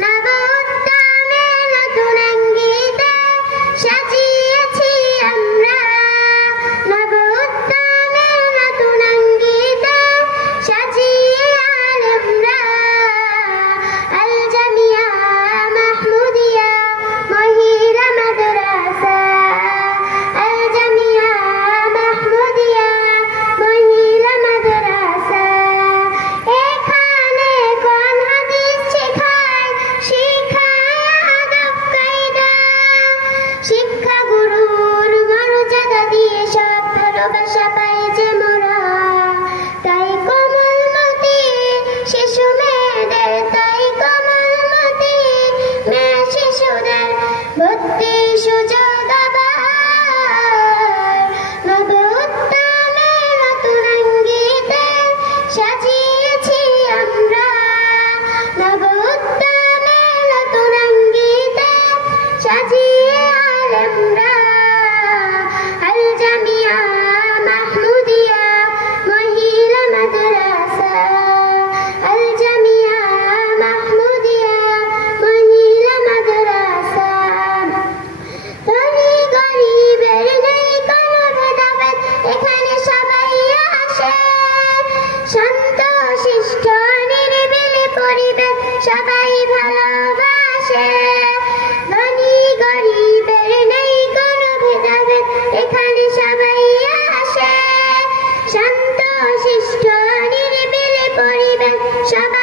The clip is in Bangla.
নব উদ্যমে নতুন অঙ্গিতে সাজিয়েছি আমরা, নব উদ্যমে নতুন অঙ্গিতে সাজিয়ে আমরা আল জামিয়া মাহমুদিয়া মহিলা মাদ্রাসা, আল জামিয়া মাহমুদিয়া মহিলা মাদ্রাসা। এখানে কোন হাদিস শেখায়, শিখায় আদব কায়দা, শিক্ষা গুরুর মর্যাদা দিয়ে সব ভালোবাসা পাই যে মোরা। তাই কোমলমতি শিশু মেয়েদের, তাই কোমলমতি মেয়ে শিশুদের ভর্তি সুযোগ আবার নব উদ্যমে নতুন অঙ্গিতে সাজিয়েছি আমরা, নব উদ্যমে নতুন অঙ্গিতে সাজিয়ে আমরা আল জামিয়া মাহমুদিয়া মহিলা মাদ্রাসা, আল জামিয়া মাহমুদিয়া মহিলা মাদ্রাসা। ধনী গরিবের নেই কোনো ভেদাভেদ, এখানে সবাই আসে, শান্ত শিষ্ট নিরিবিলি পরিবেশ সবাই ভালোবাসে। ধনী গরিবের নেই কোনো ভেদাভেদ, এখানে সবাই আসে, শান্ত শিষ্ট নিরিবিলি পরিবেশ সবাই